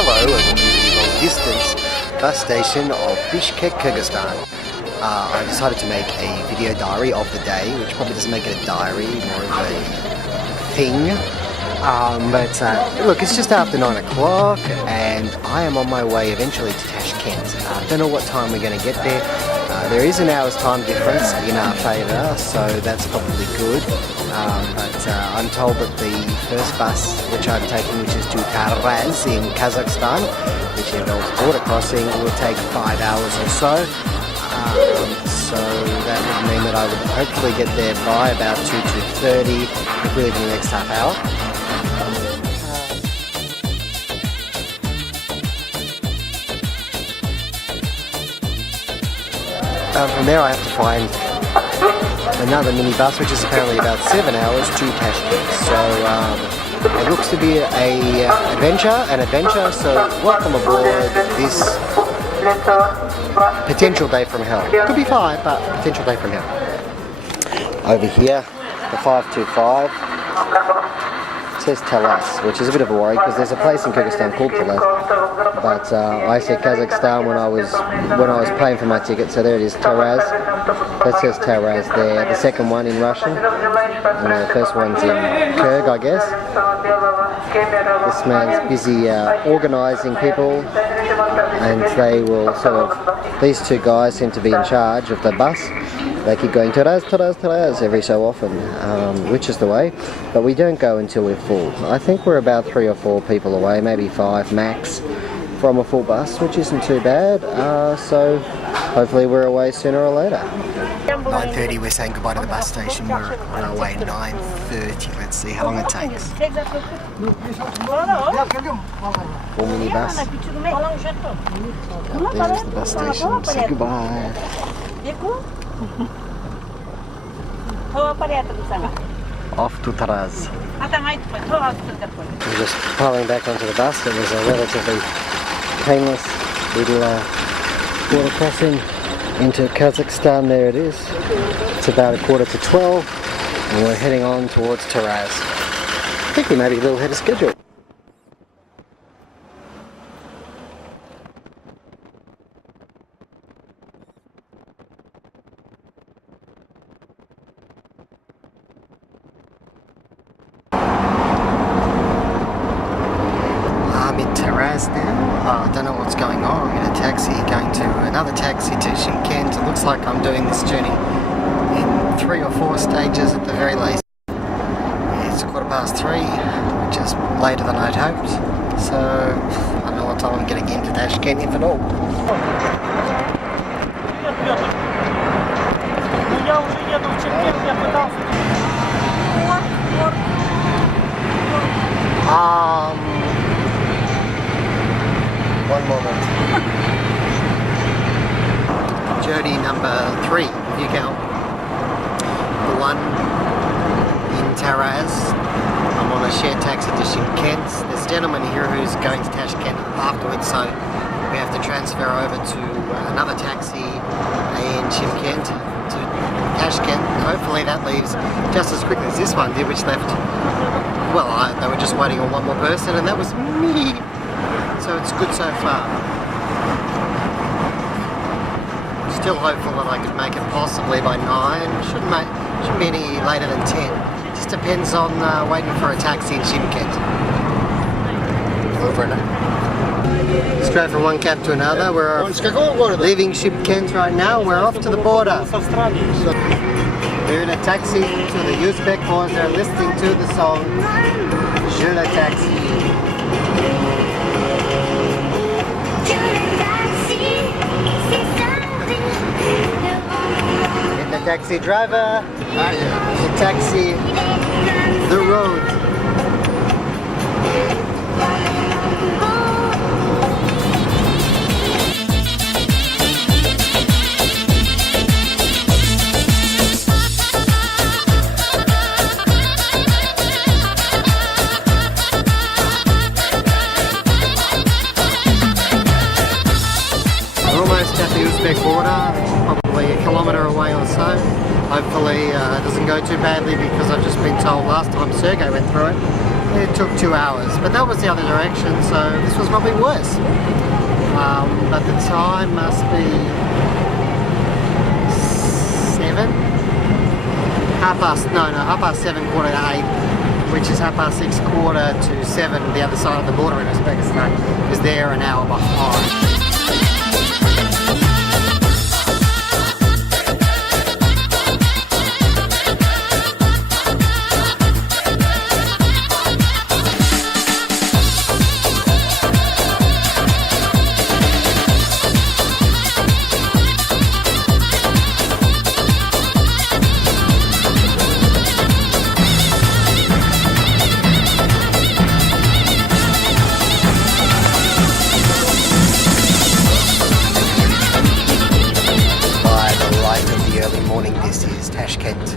Hello and welcome to the long distance bus station of Bishkek, Kyrgyzstan. I decided to make a video diary of the day, which probably doesn't make it a diary, more of a thing. Look, it's just after 9 o'clock and I am on my way eventually to Tashkent. I don't know what time we're going to get there. There is an hour's time difference in our favour, so that's probably good. I'm told that the first bus which I'm taking, which is to Taraz in Kazakhstan, which involves border crossing, will take 5 hours or so. So that would mean that I would hopefully get there by about 2:30 if we leave in the next half hour. From there I have to find another minibus, which is apparently about 7 hours to Tashkent. So it looks to be an adventure, so welcome aboard this potential day from hell. Could be 5, but potential day from hell. Over here, the 525 says Talas, which is a bit of a worry because there's a place in Kyrgyzstan called Talas, but I said Kazakhstan when I was paying for my ticket, so there it is, Taraz. That says Taraz there. The second one in Russian, and the first one's in Kyrg, I guess. This man's busy organising people, and they will these two guys seem to be in charge of the bus. They keep going Taraz, Taraz, Taraz every so often, which is the way, but we don't go until we're full. I think we're about 3 or 4 people away, maybe 5 max, from a full bus, which isn't too bad, so hopefully we're away sooner or later. 9:30, we're saying goodbye to the bus station. We're on our way 9:30. Let's see how long it takes. Full minibus. There's the bus station. Say goodbye. Off to Taraz. We're just piling back onto the bus. It was a relatively painless little border crossing into Kazakhstan. There it is. It's about 11:45 and we're heading on towards Taraz. I think we may be a little ahead of schedule. I'm in Taraz now. I don't know what's going on. I'm in a taxi going to another taxi to Tashkent. It looks like I'm doing this journey in 3 or 4 stages at the very least. It's 3:15, which is later than I'd hoped. So I don't know what time I'm getting into Tashkent, if at all. One moment. Journey number 3, if you count. The one in Taraz. I'm on a shared taxi to Tashkent. There's a gentleman here who's going to Tashkent afterwards, so we have to transfer over to another taxi in Tashkent to Tashkent. Hopefully that leaves just as quickly as this one did, which left, well, they were just waiting on one more person, and that was me. So it's good so far. Still hopeful that I could make it possibly by 9. Shouldn't be any later than 10. Just depends on waiting for a taxi in Tashkent. Over and over. Straight from one cab to another. We're leaving Tashkent right now. We're off to the border. We're in a taxi to the Uzbek boys. They're listening to the song Je le taxi. In the taxi driver, the taxi, the road. We're almost at the Uzbek border, probably a kilometre away or so. Hopefully it doesn't go too badly because I've just been told last time Sergey went through it, It took 2 hours, but that was the other direction, so this was probably worse. But the time must be 7? Half past 7, quarter to 8, which is half past 6, quarter to 7, the other side of the border in Uzbekistan, because they're an hour behind. This is Tashkent.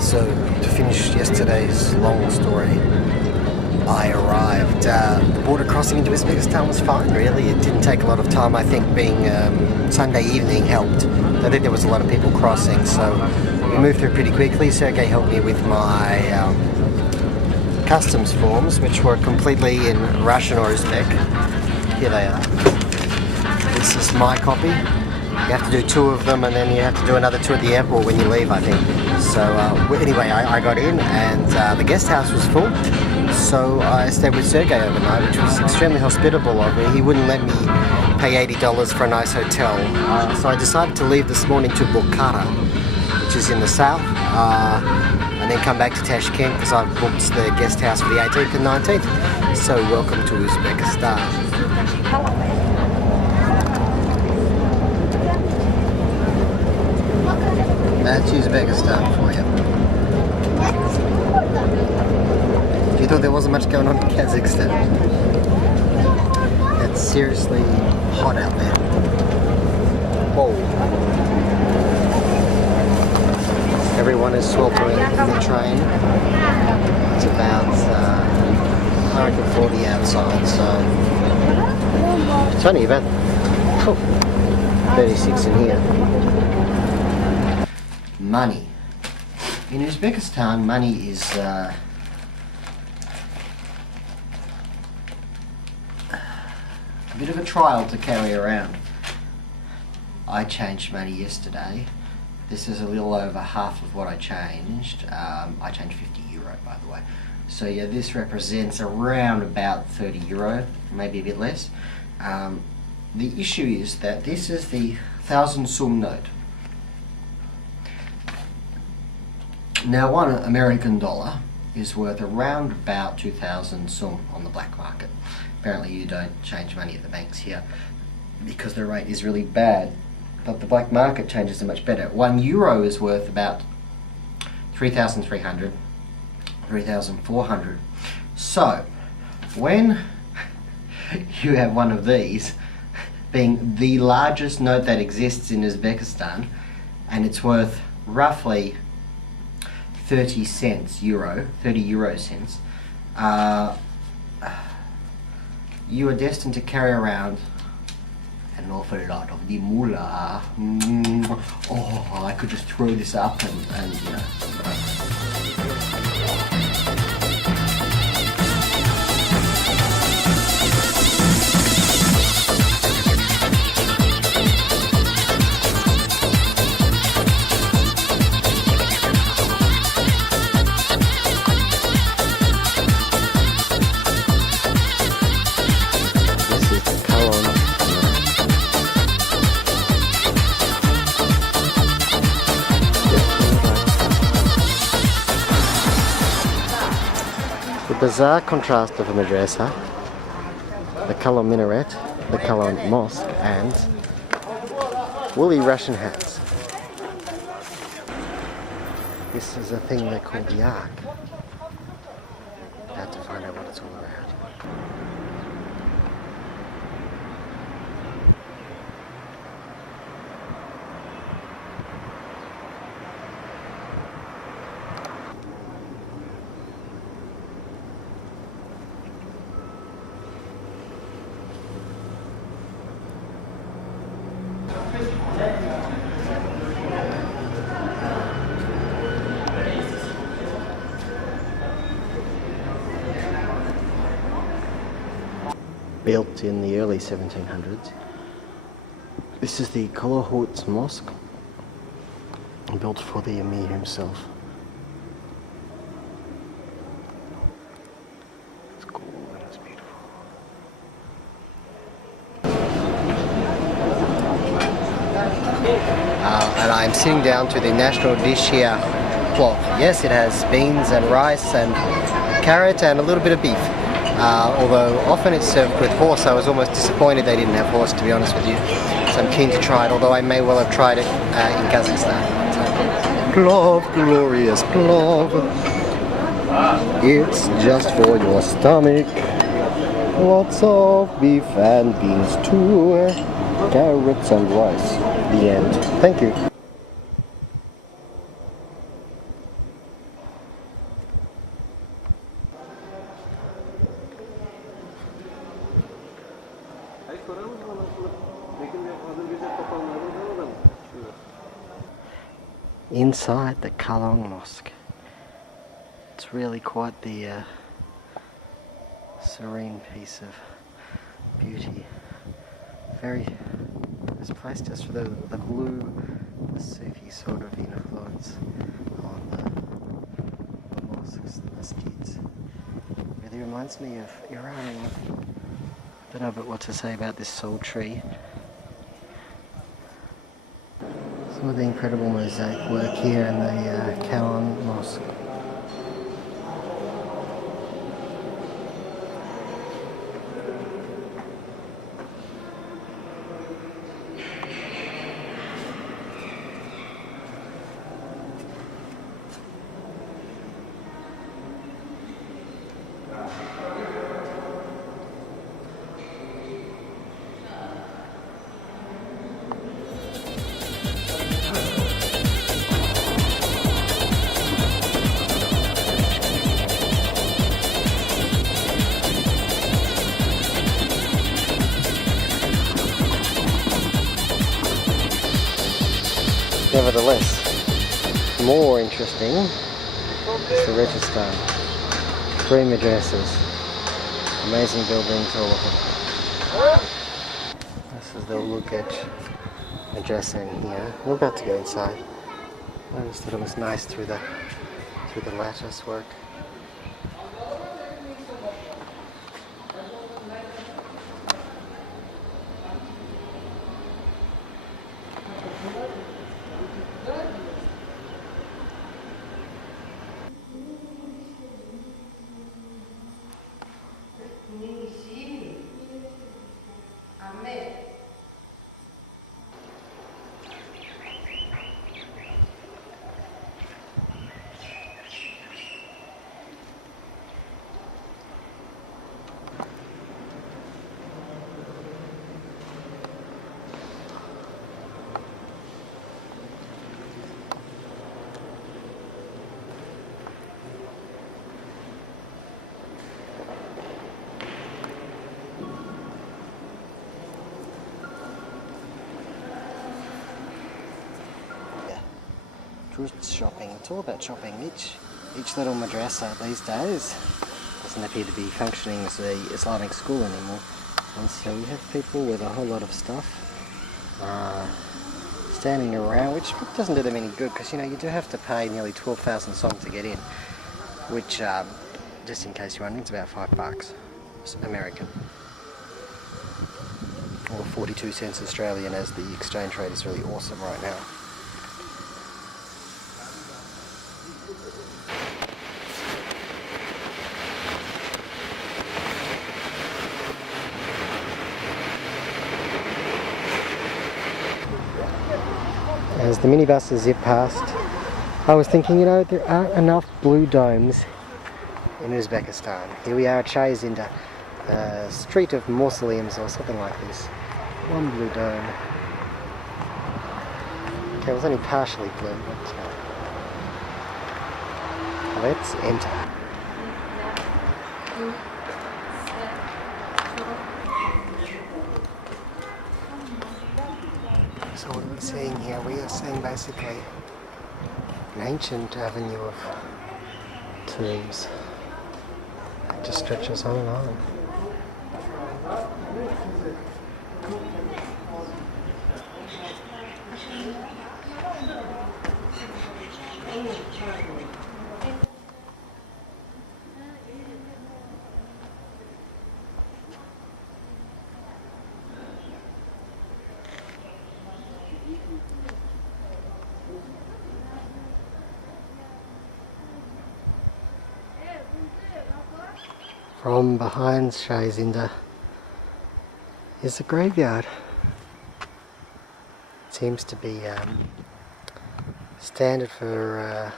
So, to finish yesterday's long story, I arrived. The border crossing into Uzbekistan was fine, really. It didn't take a lot of time. I think being Sunday evening helped. I think there was a lot of people crossing, so we moved through pretty quickly. Sergey helped me with my customs forms, which were completely in Russian or Uzbek. Here they are. This is my copy. You have to do 2 of them, and then you have to do another 2 at the airport when you leave, I think. So anyway, I got in, and the guest house was full, so I stayed with Sergey overnight, which was extremely hospitable of me. He wouldn't let me pay $80 for a nice hotel, so I decided to leave this morning to Bukhara, which is in the south, and then come back to Tashkent because I've booked the guest house for the 18th and 19th. So welcome to Uzbekistan. That's Uzbekistan for you. You thought there wasn't much going on in Kazakhstan? It's seriously hot out there. Whoa. Everyone is sweltering in the train. It's about, I reckon 40 outside, so it's only about 36 in here. Money. In Uzbekistan, money is a bit of a trial to carry around. I changed money yesterday. This is a little over half of what I changed. I changed 50 euro, by the way. So yeah, this represents around about 30 euro, maybe a bit less. The issue is that this is the 1,000 som note. Now, $1 American is worth around about 2,000 som on the black market. Apparently you don't change money at the banks here because the rate is really bad, but the black market changes are much better. €1 is worth about 3,300, 3,400. So, when you have one of these, being the largest note that exists in Uzbekistan, and it's worth roughly 30 euro cents, you are destined to carry around an awful lot of the moolah. Oh, I could just throw this up and you know. Bizarre contrast of a madrasa, the colour minaret, the colour mosque, and woolly Russian hats. This is a thing they call the Ark. I have to find out what it's all about. built in the early 1700s. This is the Kolahortz Mosque, built for the Emir himself. It's cool and it's beautiful. And I'm sitting down to the national dish here, plov. Yes, it has beans and rice and carrot and a little bit of beef. Although often it's served with horse. I was almost disappointed they didn't have horse, to be honest with you. So I'm keen to try it, although I may well have tried it in Kazakhstan. Plov, glorious plov. It's just for your stomach. Lots of beef and beans too. Carrots and rice. The end. Thank you. Inside the Kalong Mosque. It's really quite the serene piece of beauty. This place just for the blue, the Sufi sort of influence on the mosques, the masjids. Really reminds me of Iran. I don't know what to say about this Sol tree. Some of the incredible mosaic work here in the Kalong Mosque. Nevertheless, more interesting is the Registan. 3 madrasas. Amazing buildings, all of them. This is the Lukic madrasa in here. We're about to go inside. I just thought it was nice through the lattice work. Tourist shopping. It's all about shopping. Each little madrasa these days doesn't appear to be functioning as an Islamic school anymore, and so we have people with a whole lot of stuff standing around, which doesn't do them any good because you do have to pay nearly 12,000 song to get in, which just in case you're wondering, it's about $5 American, or 42 cents Australian, as the exchange rate is really awesome right now. As the minibuses zip past, I was thinking, there aren't enough blue domes in Uzbekistan. Here we are, Chayazinda, a street of mausoleums or something like this. One blue dome. Okay, it was only partially blue, but let's enter. So what are we seeing here? We are seeing basically an ancient avenue of tombs. It just stretches on and on. From behind Shazinda is a graveyard. It seems to be standard for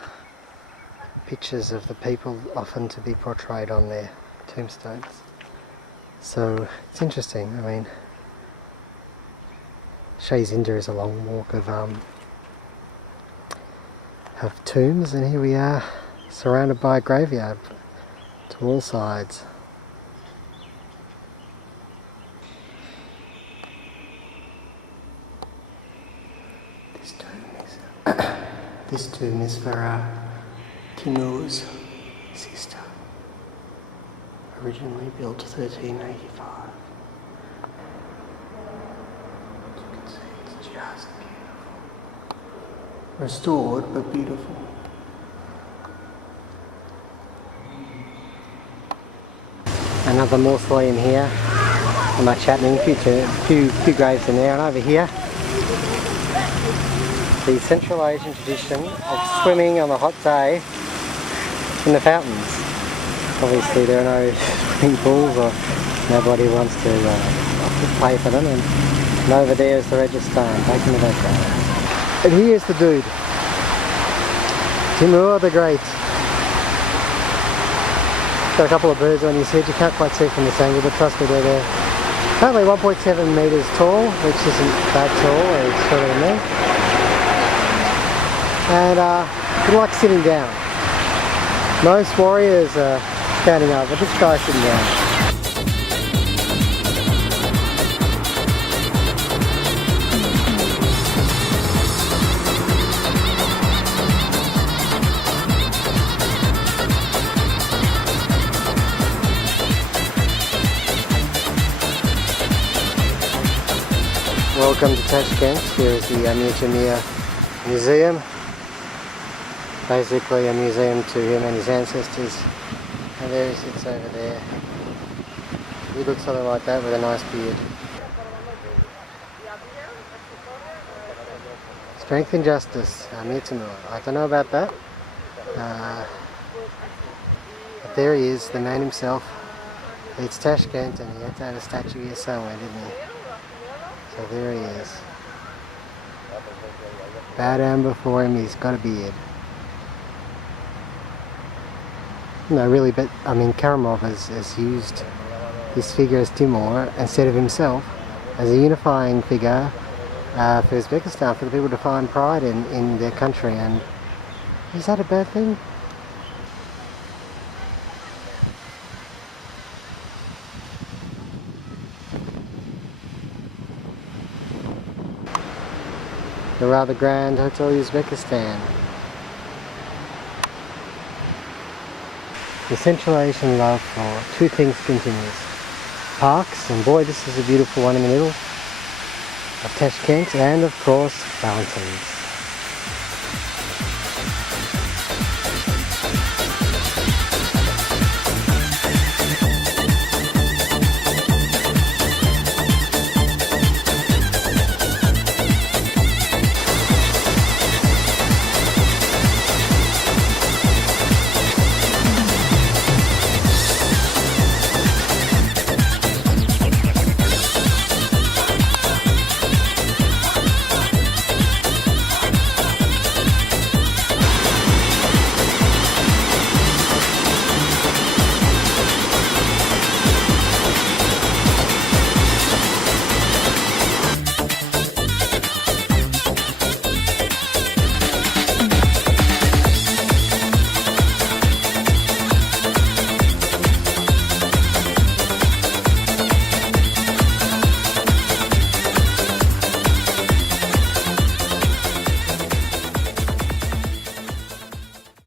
pictures of the people often to be portrayed on their tombstones. So it's interesting. I mean, Shazinda is a long walk of tombs, and here we are surrounded by a graveyard to all sides. This tomb is for Timur's sister, originally built 1385. As you can see, it's just beautiful. Restored, but beautiful. Another mausoleum here. Not much happening, few graves in there, and over here the Central Asian tradition of swimming on a hot day in the fountains. Obviously there are no swimming pools, or nobody wants to pay for them, and over there is the Rajasthan, back in the background. And here's the dude, Timur the Great. Got a couple of birds on his head, you can't quite see from this angle, but trust me, they're there. Apparently 1.7 metres tall, which isn't that tall, it's shorter than me. And he likes sitting down. Most warriors are standing up, but this guy's sitting down. Welcome to Tashkent. Here is the Amir Jamir Museum. Basically a museum to him and his ancestors. And there he sits over there. He looks something like that with a nice beard. Strength and justice, Amir Timur. I don't know about that. But there he is, the man himself. It's Tashkent, and he had to have a statue here somewhere, didn't he? So there he is. Bow down before him, he's got a beard. No, really, but I mean, Karimov has used this figure as Timur instead of himself as a unifying figure for Uzbekistan, for the people to find pride in their country. And is that a bad thing? The rather grand Hotel Uzbekistan. The Central Asian love for two things continues. Parks, and boy, this is a beautiful one in the middle of Tashkent, and of course fountains.